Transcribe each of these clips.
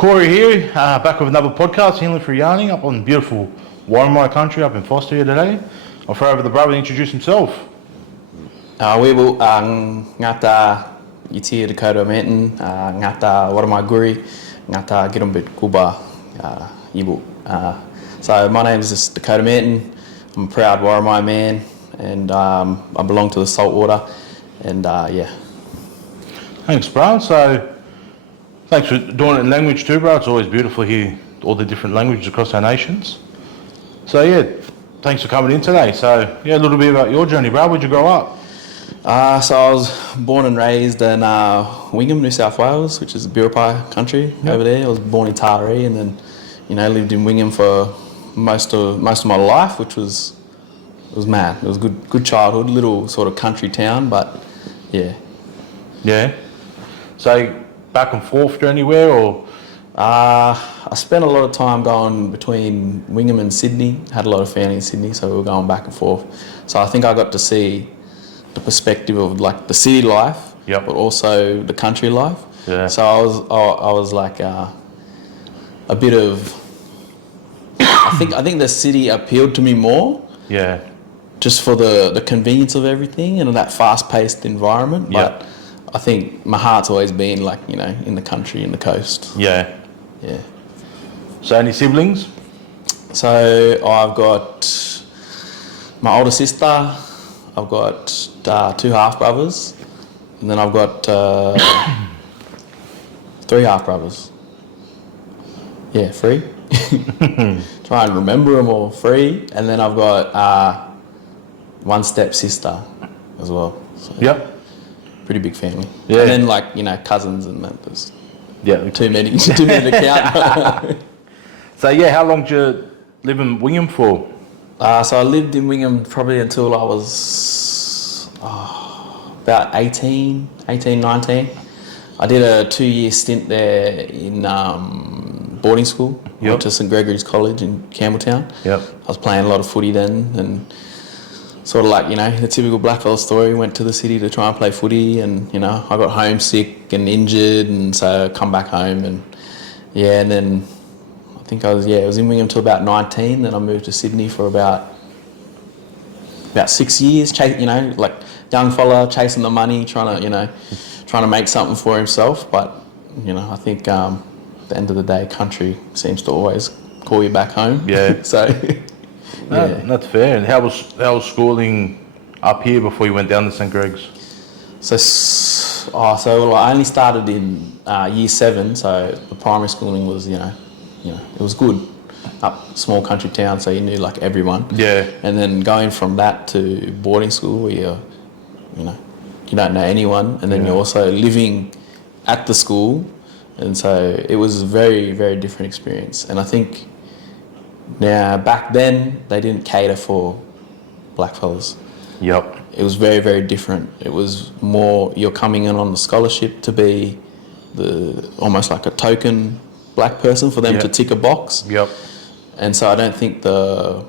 Corey here, back with another podcast, Healing for Yarning, up on beautiful Warramai country up in Foster here today. I'll throw over the brother to introduce himself. We will ngata iti Dakota Manton, ngata Warramai Guri, ngata Girumbit Kuba Ibu. So my name is Dakota Manton. I'm a proud Warramai man, and I belong to the saltwater, and yeah. Thanks, bro. So, thanks for doing it in language too, bro. It's always beautiful here, all the different languages across our nations. So yeah, thanks for coming in today. So yeah, a little bit about your journey, bro. Where'd you grow up? So I was born and raised in Wingham, New South Wales, which is Biripi country over there. I was born in Taree, and then lived in Wingham for most of my life, which was mad. It was good childhood, little sort of country town, but yeah. Yeah. So back and forth to anywhere, or? I spent a lot of time going between Wingham and Sydney. Had a lot of family in Sydney, so we were going back and forth. So I think I got to see the perspective of like the city life, Yep. but also the country life. Yeah. So I was like a bit of. I think the city appealed to me more. Yeah. Just for the convenience of everything and that fast-paced environment. But I think my heart's always been like, in the country, in the coast. Yeah. Yeah. So any siblings? So I've got my older sister, I've got two half-brothers, and then I've got three half-brothers. Yeah, three. Try and remember them all, three. And then I've got one step-sister as well. So Yep. pretty big family. Yeah. And then cousins and that. There's too many to count. So yeah, how long did you live in Wingham for? So I lived in Wingham probably until I was about 18, 19. I did a 2-year stint there in boarding school. Yep. Went to St Gregory's College in Campbelltown. Yep. I was playing a lot of footy then, and sort of like, the typical blackfella story, went to the city to try and play footy, and, I got homesick and injured, and so I come back home, and then I think I was in Wingham till about 19, then I moved to Sydney for about 6 years, like young fella, chasing the money, trying to make something for himself, but, I think at the end of the day, country seems to always call you back home. Yeah. So... No, that's fair. And how was schooling up here before you went down to St Greg's? So I only started in year 7. So the primary schooling was, it was good. Up small country town, so you knew like everyone. Yeah. And then going from that to boarding school, where you don't know anyone, and then you're also living at the school, and so it was a very, very different experience. And I think. Now, back then, they didn't cater for blackfellas. Yep. It was very, very different. It was more, you're coming in on the scholarship to be almost like a token black person for them to tick a box. Yep. And so I don't think the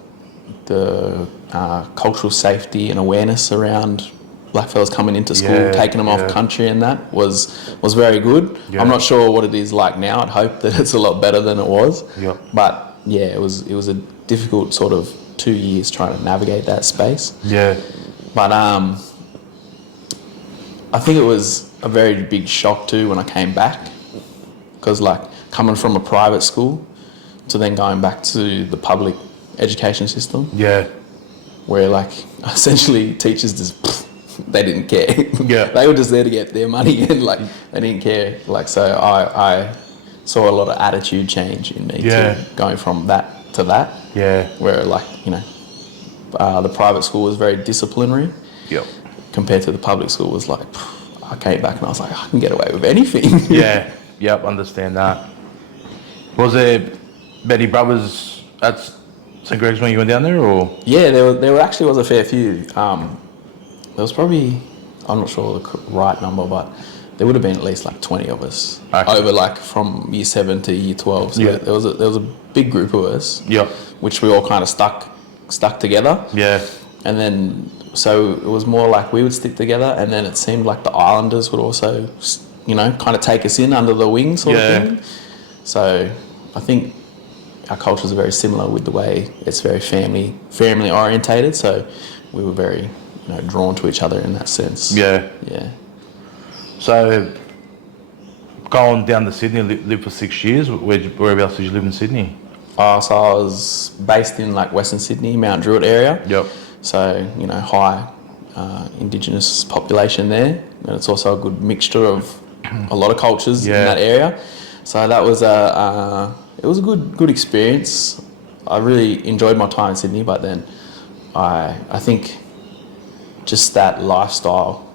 cultural safety and awareness around blackfellas coming into school, taking them off country and that was very good. Yeah. I'm not sure what it is like now. I'd hope that it's a lot better than it was. Yep. But yeah, it was a difficult sort of 2 years trying to navigate that space. Yeah. But I think it was a very big shock too when I came back, because like coming from a private school to then going back to the public education system. Yeah. Where like essentially teachers just they didn't care. Yeah. They were just there to get their money, and like they didn't care. Like so I saw a lot of attitude change in me too, going from that to that. Yeah. Where like, the private school was very disciplinary. Yep. Compared to the public school was like, I came back and I was like, I can get away with anything. Yeah. Yep. Understand that. Was there many brothers at St Greg's when you went down there, or? Yeah, there actually was a fair few. There was probably, I'm not sure the right number, but there would have been at least like 20 of us over like from year 7 to year 12. So there was a big group of us, which we all kind of stuck together. Yeah. And then, so it was more like we would stick together, and then it seemed like the Islanders would also, kind of take us in under the wing sort of thing. So I think our cultures are very similar with the way it's very family orientated. So we were very, drawn to each other in that sense. Yeah. Yeah. So going down to Sydney, lived for 6 years. Whereabouts did you live in Sydney? So I was based in like Western Sydney, Mount Druitt area. Yep. So, high Indigenous population there. And it's also a good mixture of a lot of cultures in that area. So that was it was a good experience. I really enjoyed my time in Sydney, but then I think just that lifestyle,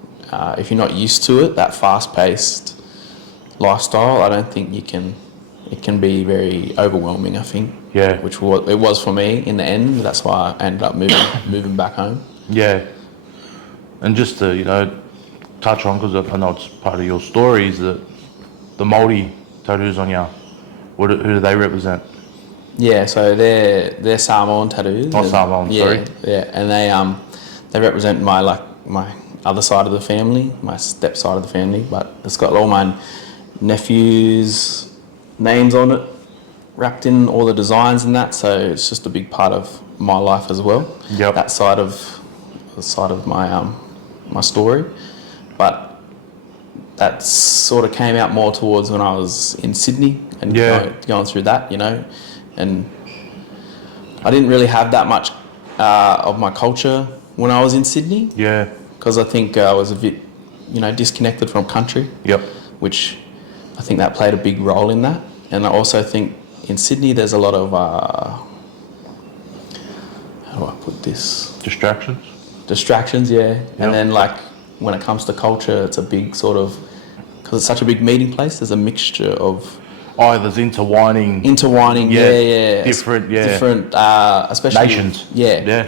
if you're not used to it, that fast-paced lifestyle, I don't think it can be very overwhelming, I think. Yeah. Which it was for me in the end. That's why I ended up moving back home. Yeah. And just to, touch on, because I know it's part of your story, is that the Māori tattoos on you, who do they represent? Yeah, so they're Samoan tattoos. Oh, Samoan, sorry. Yeah, and they represent my other side of the family, my step side of the family, but it's got all my nephews' names on it, wrapped in all the designs and that, so it's just a big part of my life as well. Yep. That side of my my story. But that sort of came out more towards when I was in Sydney and going through that, and I didn't really have that much of my culture when I was in Sydney. Yeah. Because I think I was a bit, disconnected from country. Yep. Which I think that played a big role in that. And I also think in Sydney there's a lot of, how do I put this? Distractions, yeah. Yep. And then when it comes to culture, it's a big sort of, because it's such a big meeting place, there's a mixture of... Oh, there's intertwining, different, especially nations.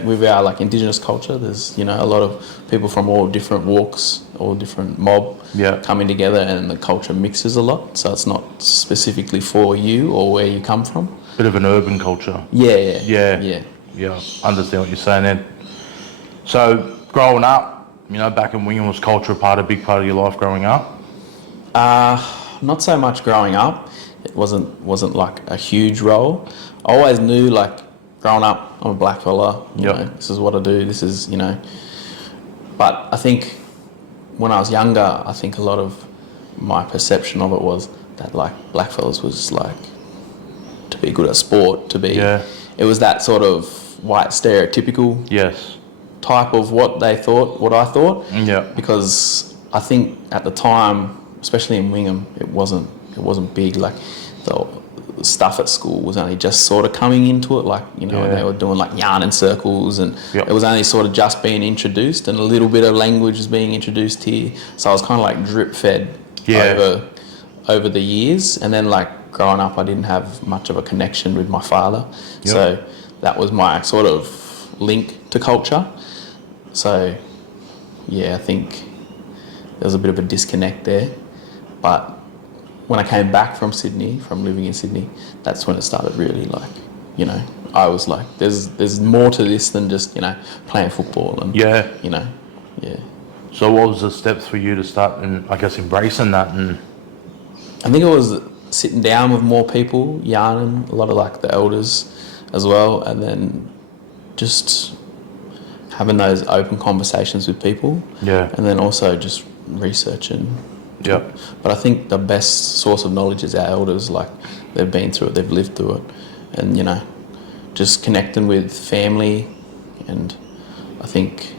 With our Indigenous culture, there's a lot of people from all different walks, all different mob coming together, and the culture mixes a lot. So it's not specifically for you or where you come from. Bit of an urban culture. Yeah. Understand what you're saying then. So growing up, back in Wingham, was culture a big part of your life growing up? Not so much growing up. It wasn't like a huge role. I always knew, growing up, I'm a black fella, this is what I do, this is, But I think when I was younger, I think a lot of my perception of it was that, black fellas was, to be good at sport, to be... Yeah. It was that sort of white stereotypical type of what I thought. Yeah. Because I think at the time, especially in Wingham, it wasn't big. The stuff at school was only just sort of coming into it. They were doing yarn and circles, and it was only sort of just being introduced, and a little bit of language was being introduced here. So I was kind of drip fed over the years, and then growing up, I didn't have much of a connection with my father. Yep. So that was my sort of link to culture. So I think there was a bit of a disconnect there, but when I came back from living in Sydney, that's when it started really I was there's more to this than just, playing football and, So what was the steps for you to start and I guess embracing that? And I think it was sitting down with more people, yarning, a lot of the elders as well, and then just having those open conversations with people. Yeah. And then also just researching. Yeah. But I think the best source of knowledge is our elders. They've been through it, they've lived through it, and just connecting with family. And I think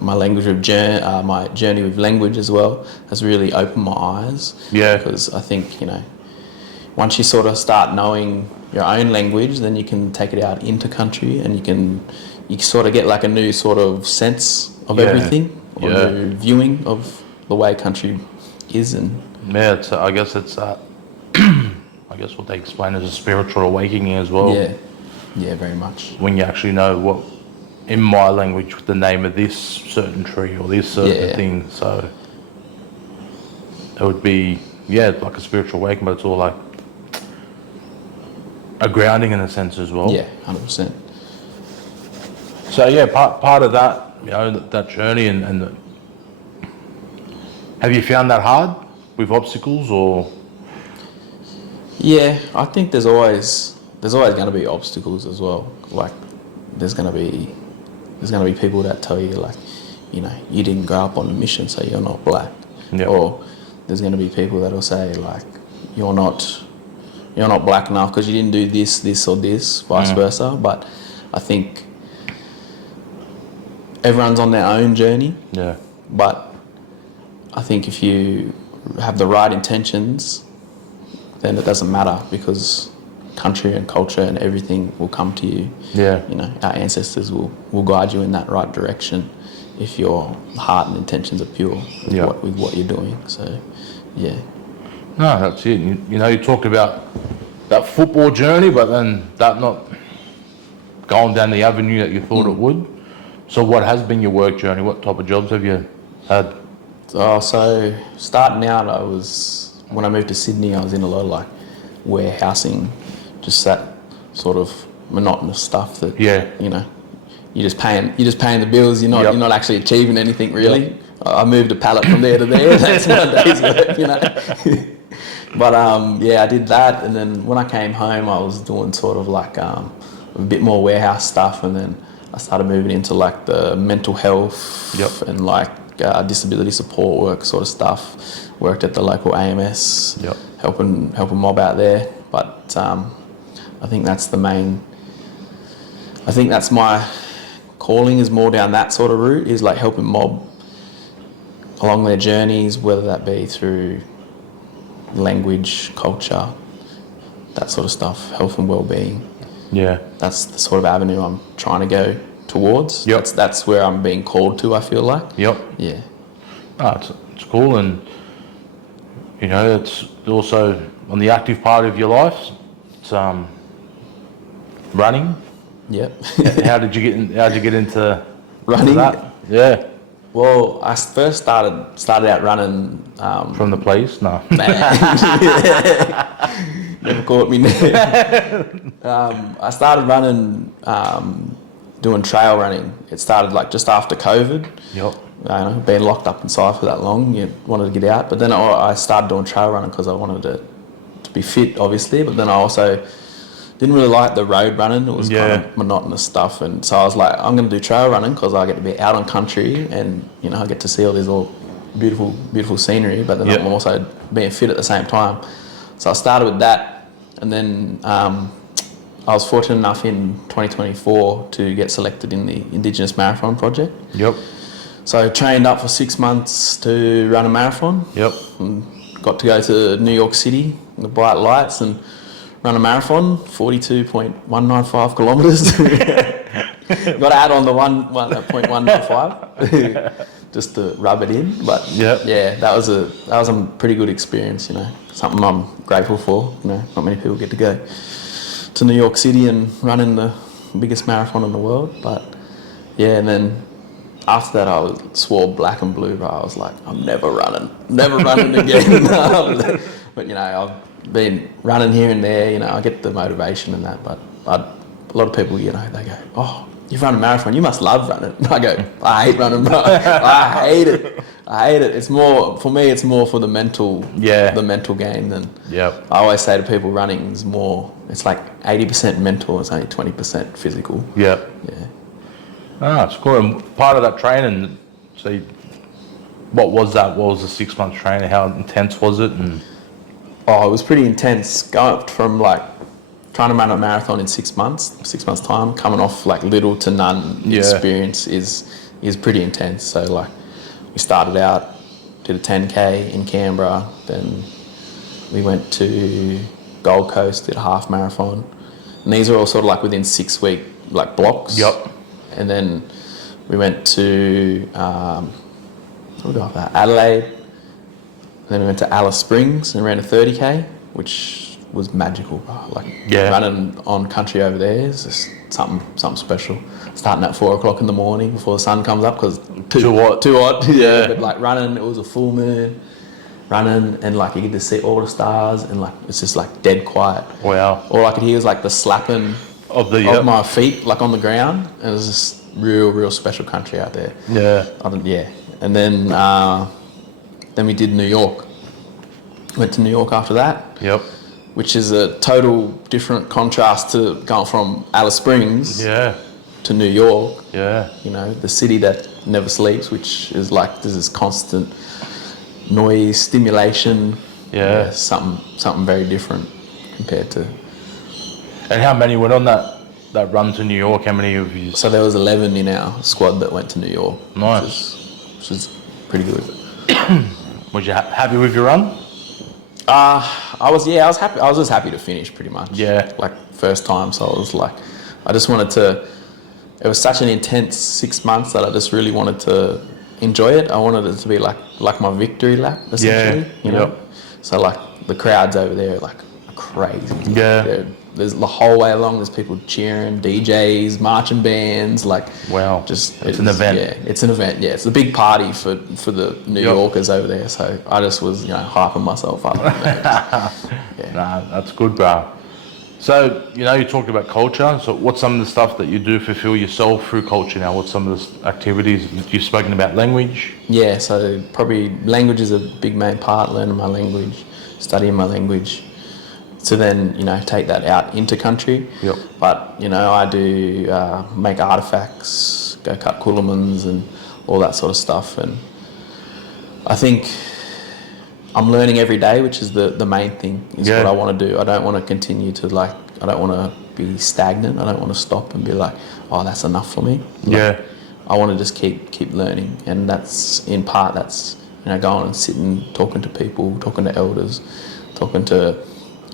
my my journey with language as well has really opened my eyes. Yeah. Because I think once you sort of start knowing your own language, then you can take it out into country, and you sort of get a new sort of sense of everything, or a new viewing of the way country is. And I guess it's I guess what they explain as a spiritual awakening as well. Yeah, very much. When you actually know what, in my language, the name of this certain tree or this certain thing. So it would be like a spiritual awakening, but it's all a grounding in a sense as well. Yeah, 100%. So part of that, that journey and have you found that hard with obstacles or? Yeah, I think there's always going to be obstacles as well. Like there's going to be people that tell you like, you know, you didn't grow up on a mission, so you're not black. Yep. Or there's going to be people that'll say like, you're not black enough because you didn't do this or this, vice versa. But I think everyone's on their own journey. Yeah. But I think if you have the right intentions, then it doesn't matter because country and culture and everything will come to you. Yeah. You know, our ancestors will guide you in that right direction if your heart and intentions are pure with what you're doing. So, yeah. No, that's it. You know, you talked about that football journey, but then that not going down the avenue that you thought it would. So what has been your work journey? What type of jobs have you had? So starting out, when I moved to Sydney, I was in a lot of like warehousing, just that sort of monotonous stuff that you know, you're just paying the bills. You're not actually achieving anything really. Yep. I moved a pallet from there to there. That's one day's work, you know. But I did that, and then when I came home, I was doing sort of like a bit more warehouse stuff, and then I started moving into like the mental health and like disability support work sort of stuff. Worked at the local AMS, helping mob out there. But I think that's the main. I think that's my calling, is more down that sort of route, is like helping mob along their journeys, whether that be through language, culture, that sort of stuff, health and well-being. Yeah, that's the sort of avenue I'm trying to go towards. Yep. That's where I'm being called to, I feel like. Yep. Yeah. It's cool, and you know, it's also on the active part of your life. It's running. Yep. How did you get into running? That? Yeah. Well, I first started out running from the police. No. Never caught me there. I started running, doing trail running. It started like just after COVID. Yep. Being locked up inside for that long, you wanted to get out. But then I started doing trail running because I wanted to be fit, obviously. But then I also didn't really like the road running. It was kind of monotonous stuff. And so I was like, I'm going to do trail running because I get to be out on country and, you know, I get to see all these beautiful, beautiful scenery. But then I'm also being fit at the same time. So I started with that. And then I was fortunate enough in 2024 to get selected in the Indigenous Marathon Project. Yep. So I trained up for 6 months to run a marathon. Yep. And got to go to New York City in the bright lights and run a marathon, 42.195 kilometres. Got to add on the 0.195 just to rub it in. But yeah, that was a pretty good experience, you know. Something I'm grateful for. You know, not many people get to go to New York City and run in the biggest marathon in the world. But yeah, and then after that, I swore black and blue, but I was like, I'm never running again. But you know, I've been running here and there. You know, I get the motivation and that. But a lot of people, you know, they go, "Oh, you've run a marathon. You must love running." I go, "I hate running, bro. I hate it. It's more for me. It's more for the mental game than. Yep. I always say to people, running is more. It's like 80% mental. It's only 20% physical. Yep. Yeah. It's cool. And part of that training, so what was that? What was the 6 month training? How intense was it? And it was pretty intense. Going up from like trying to run a marathon in 6 months time, coming off like little to none experience is pretty intense. So like we started out, did a 10K in Canberra, then we went to Gold Coast, did a half marathon. And these are all sort of like within 6 week like blocks. Yep. And then we went to Adelaide. Then we went to Alice Springs and ran a 30K, which was magical, bro. Like running on country over there is just something special. Starting at 4 o'clock in the morning before the sun comes up because too hot. Yeah. But like running, it was a full moon. Running and like you get to see all the stars and like it's just like dead quiet. Wow. All I could hear was like the slapping of my feet like on the ground, and it was just real special country out there. Yeah. And then we did New York. Went to New York after that. Yep. which is a total different contrast to going from Alice Springs Yeah. to New York. Yeah. You know, the city that never sleeps, which is like there's this constant noise, stimulation. Yeah. Something very different compared to. And how many went on that run to New York? How many of you? So there was 11 in our squad that went to New York. Nice. Which is pretty good. Was you happy with your run? I was happy. I was just happy to finish pretty much. Yeah. Like first time, so I was like, I just wanted to. It was such an intense 6 months that I just really wanted to enjoy it. I wanted it to be like my victory lap, essentially. Yeah. You know. Yep. So like the crowds over there like are crazy. Like, Yeah. there's the whole way along. There's people cheering, DJs, marching bands. Like Wow. just It's an event. Yeah, it's an event. Yeah, it's a big party for the New Yep. Yorkers over there. So I just was hyping myself up. Yeah. Nah, that's good, bro. So, you talked about culture. So what's some of the stuff that you do fulfill yourself through culture now? What's some of the activities? You've spoken about language. Yeah, so probably language is a big main part, learning my language, studying my language, to then, take that out into country. Yep. But, I do make artifacts, go cut coolamans and all that sort of stuff. And I think I'm learning every day, which is the main thing, is Yeah. what I want to do. I don't want to continue to I don't want to be stagnant. I don't want to stop and be like, oh, that's enough for me. Yeah. I want to just keep learning, and that's in part going and sitting, talking to people, talking to elders, talking to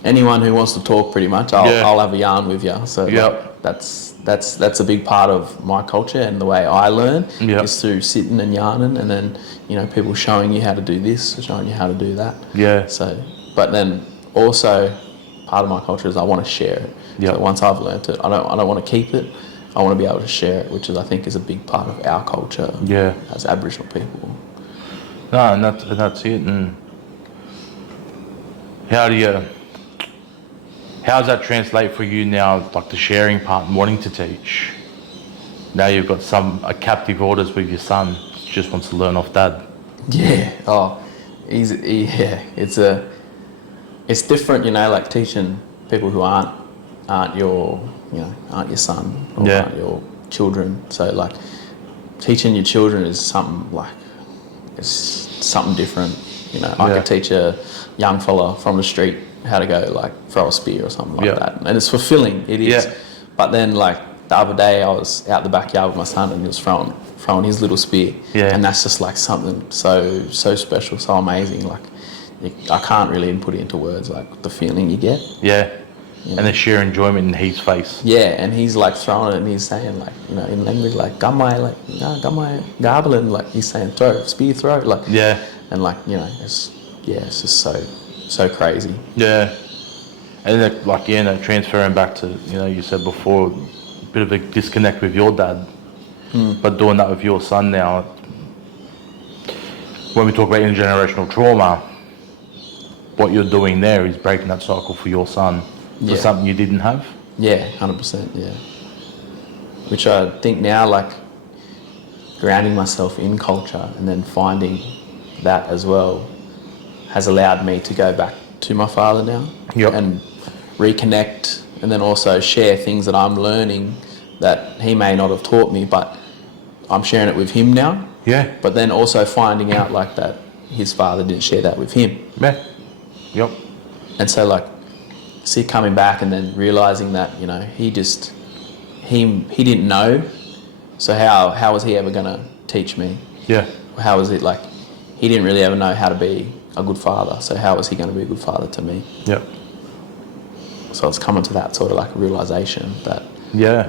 anyone who wants to talk. Pretty much, I'll have a yarn with you. So Yep. that's a big part of my culture, and the way I learn Yep. is through sitting and yarning, and then people showing you how to do this, showing you how to do that. Yeah. So, but then also part of my culture is I want to share it. Yep. So once I've learnt it, I don't want to keep it. I want to be able to share it, which I think is a big part of our culture Yeah. as Aboriginal people. No, and that's it. And how does that translate for you now, like the sharing part and wanting to teach? Now you've got a captive orders with your son, just wants to learn off dad. Yeah. Oh, it's different, like teaching people who aren't your son or Yeah. aren't your children. So like teaching your children is it's something different. I Yeah. could teach a young fella from the street how to go throw a spear or something like Yeah. that, and it's fulfilling. It is. Yeah. But then the other day I was out the backyard with my son and he was throwing his little spear, Yeah. and that's just something so special, so amazing. I can't really even put it into words, the feeling you get. Yeah. And the sheer enjoyment in his face. Yeah, and he's throwing it and he's saying in language gamai, gamai garbling, he's saying throw, spear throw, Yeah. and it's just so crazy. Yeah. And then, transferring back to, you said before, a bit of a disconnect with your dad, but doing that with your son now. When we talk about intergenerational trauma, what you're doing there is breaking that cycle for your son. For Yeah. something you didn't have. Yeah, 100%. Yeah, which I think now, grounding myself in culture and then finding that as well has allowed me to go back to my father now. Yep. And reconnect, and then also share things that I'm learning that he may not have taught me, but I'm sharing it with him now. Yeah. But then also finding out that his father didn't share that with him. Yeah. Yep. And so see coming back and then realising that, he didn't know, so how was he ever going to teach me? Yeah. How was it he didn't really ever know how to be a good father, so how was he going to be a good father to me? Yep. So it's coming to that sort of realisation that, Yeah.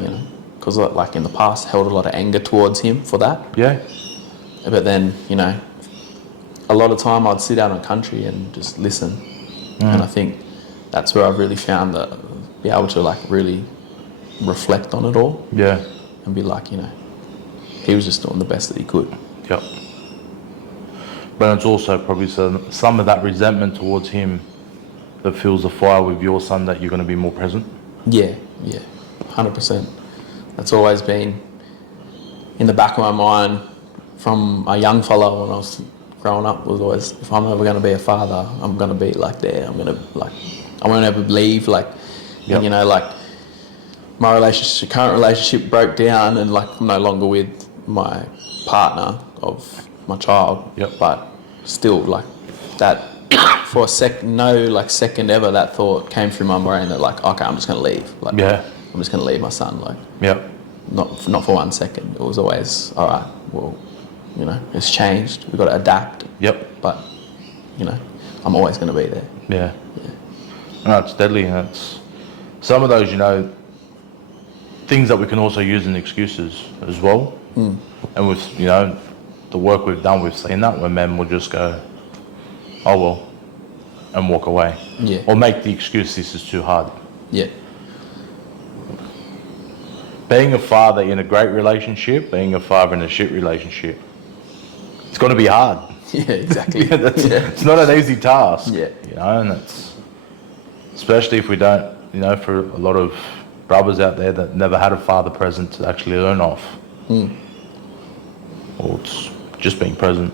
because in the past held a lot of anger towards him for that, Yeah. but then, a lot of time I'd sit out in the country and just listen, and I think that's where I've really found that be able to really reflect on it all Yeah. and be he was just doing the best that he could. Yep. But it's also probably some of that resentment towards him that fuels the fire with your son, that you're going to be more present. Yeah, 100%. That's always been in the back of my mind from a young fellow when I was growing up, was always, if I'm ever going to be a father, I'm going to be there. I'm going to I won't ever leave. Like, and, you know, like my current relationship broke down, and like I'm no longer with my partner of my child. Yep. But still, like that for a second ever, that thought came through my brain that like, okay, I'm just gonna leave. Like, I'm just gonna leave my son. Like, not for 1 second. It was always, all right, well, you know, it's changed. We've got to adapt. But, you know, I'm always going to be there. Yeah. No, it's deadly. And it's some of those, you know, things that we can also use as excuses as well. And with, you know, the work we've done, we've seen that where men will just go, oh, well, and walk away. Yeah. Or make the excuse, this is too hard. Yeah. Being a father in a great relationship, being a father in a shit relationship, it's going to be hard. Yeah, exactly. It's not an easy task. Yeah. You know, and it's, especially if we don't, you know, for a lot of brothers out there that never had a father present to actually learn off. Or it's just being present.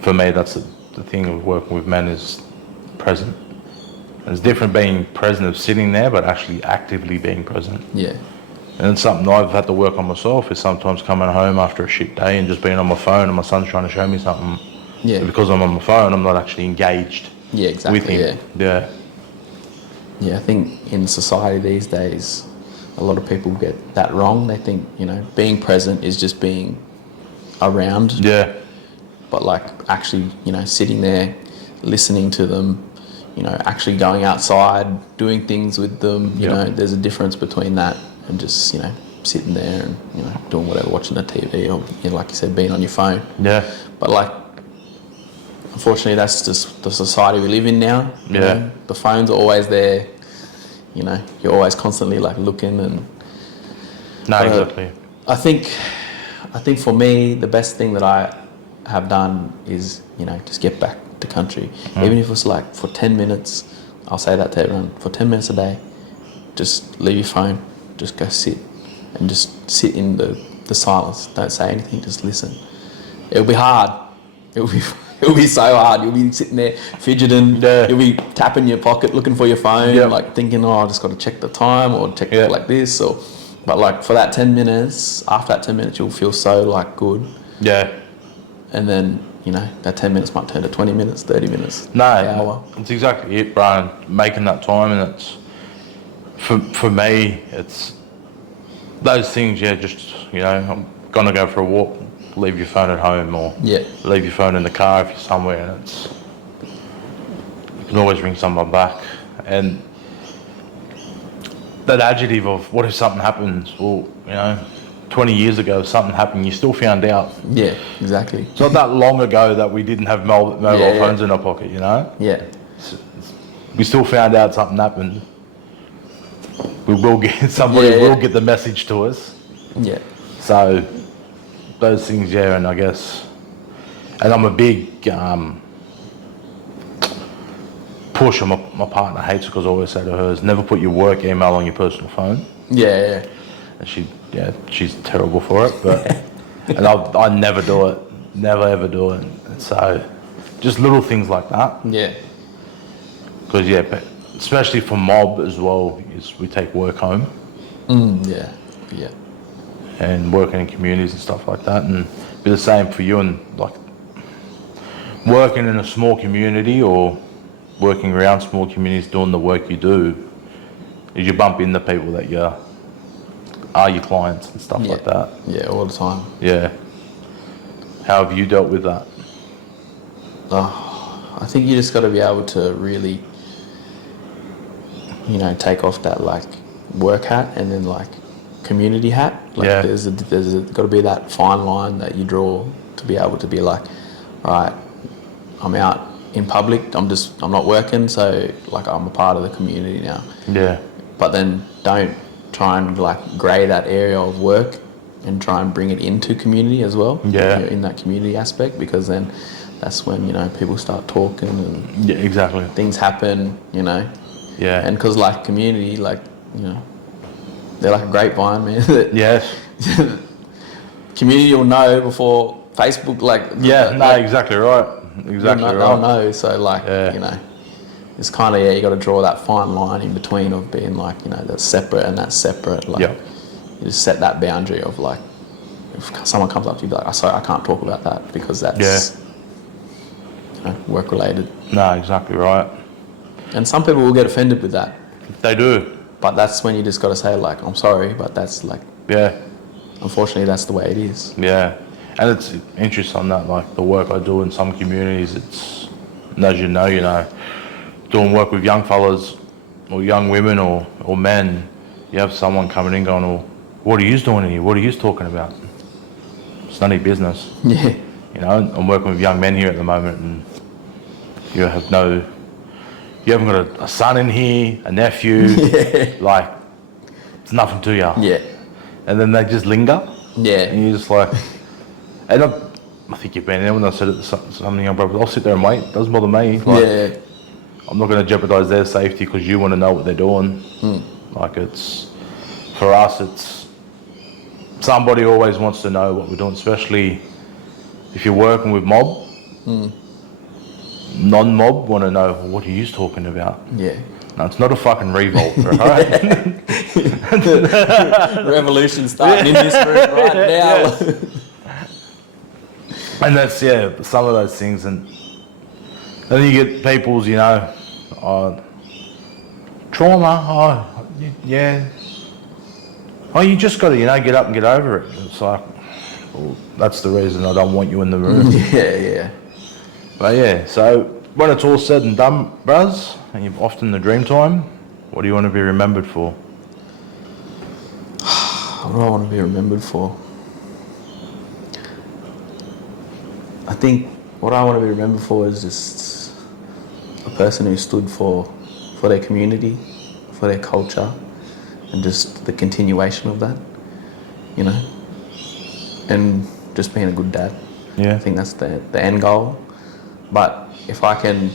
For me, that's the thing of working with men is present. And it's different being present of sitting there, but actually actively being present. Yeah. And it's something I've had to work on myself is sometimes coming home after a shit day and just being on my phone and my son's trying to show me something. Yeah. But because I'm on my phone, I'm not actually engaged exactly, with him. Yeah. Yeah, I think in society these days, a lot of people get that wrong. They think, you know, being present is just being around. Yeah. But like actually, you know, sitting there, listening to them, you know, actually going outside, doing things with them, you know, there's a difference between that and just, you know, sitting there and, you know, doing whatever, watching the TV or, you know, like you said, being on your phone. Yeah. But like, unfortunately, that's just the society we live in now. You know? The phones are always there. You know, you're always constantly like looking and. No, exactly. I think for me, the best thing that I have done is, you know, just get back to country. Even if it's like for 10 minutes, I'll say that to everyone, for 10 minutes a day, just leave your phone, just go sit and just sit in the silence. Don't say anything, just listen. It'll be hard. It'll be so hard. You'll be sitting there fidgeting. You'll be tapping your pocket, looking for your phone, like thinking, oh, I just got to check the time or check it like this. But like for that 10 minutes, after that 10 minutes, you'll feel so like good. Yeah. And then, you know, that 10 minutes might turn to 20 minutes, 30 minutes, an hour. It's exactly it, Brian. Making that time, and it's, for me, it's those things, just, you know, I'm going to go for a walk, leave your phone at home or leave your phone in the car if you're somewhere, and it's, you can always ring someone back. And that adjective of what if something happens, well, you know, 20 years ago something happened, you still found out. Yeah, exactly. It's not that long ago that we didn't have mobile phones in our pocket, you know? Yeah. We still found out something happened. We will get, somebody will get the message to us. Yeah. So, those things, and I guess, and I'm a big push, and my partner hates it because I always say to her, is never put your work email on your personal phone. Yeah. And she's terrible for it, but and I never do it, never ever do it. And so, just little things like that. Yeah. Because but especially for mob as well, is we take work home. Yeah. And working in communities and stuff like that, and be the same for you, and like working in a small community or working around small communities doing the work you do, is you bump into people that are your clients and stuff like that. Yeah, all the time. Yeah. How have you dealt with that? I think you just got to be able to really, you know, take off that like work hat and then like community hat. Like there's got to be that fine line that you draw to be able to be like, all right, I'm out in public, I'm not working, so like I'm a part of the community now. Yeah. But then don't try and like grey that area of work and try and bring it into community as well. Yeah. In that community aspect, because then that's when, you know, people start talking and exactly things happen, you know. Yeah. And because like community, like, you know, they're like a grapevine, man. Yes. Community will know before Facebook, like. Yeah, no, exactly right. Exactly right. They'll know, so like, you know, it's kind of, you got to draw that fine line in between of being like, that's separate and that's separate. Like, you just set that boundary of like, if someone comes up to you, be like, sorry, I can't talk about that because that's work related. No, exactly right. And some people will get offended with that. They do. But that's when you just got to say like, I'm sorry, but that's like, unfortunately, that's the way it is. Yeah. And it's interesting on that, like the work I do in some communities, it's, as you know, doing work with young fellas or young women or men, you have someone coming in going, well, what are you doing here? What are you talking about? It's none of your business. Yeah. I'm working with young men here at the moment, and you haven't got a son in here, a nephew, like, it's nothing to you. Yeah. And then they just linger. Yeah. And you're just like, and I think you've been there when I said it to some young brothers, I'll sit there and wait, it doesn't bother me. Like, I'm not going to jeopardise their safety because you want to know what they're doing. Like, for us, it's, somebody always wants to know what we're doing, especially if you're working with mob. Non-mob want to know, well, what are you talking about? Yeah. No, it's not a fucking revolt, right? Revolution starting in this room right now. And that's, some of those things. And then you get people's, trauma, you just got to, get up and get over it. It's like, well, that's the reason I don't want you in the room. Yeah. But so when it's all said and done, bruz, and you're off in the dream time, what do you want to be remembered for? What do I want to be remembered for? I think what I want to be remembered for is just a person who stood for their community, for their culture, and just the continuation of that, and just being a good dad. Yeah. I think that's the end goal. But if I can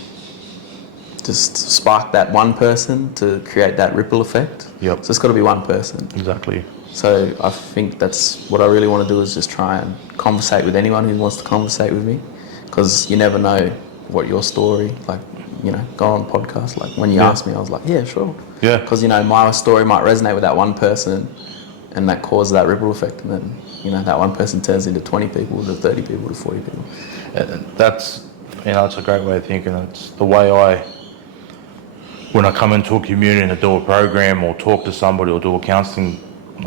just spark that one person to create that ripple effect, so it's got to be one person. Exactly. So I think that's what I really want to do, is just try and conversate with anyone who wants to conversate with me, because you never know what your story, like, go on podcast. Like when you asked me, I was like, yeah, sure. Yeah. Because, my story might resonate with that one person, and that causes that ripple effect, and then, that one person turns into 20 people, to 30 people, to 40 people. That's, it's a great way of thinking. It's the way when I come into a community and I do a program or talk to somebody or do a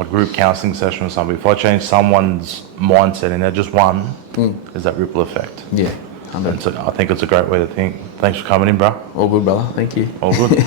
group counselling session with somebody, if I change someone's mindset and they're just one, there's that ripple effect. Yeah. I think it's a great way to think. Thanks for coming in, bro. All good, brother. Thank you. All good.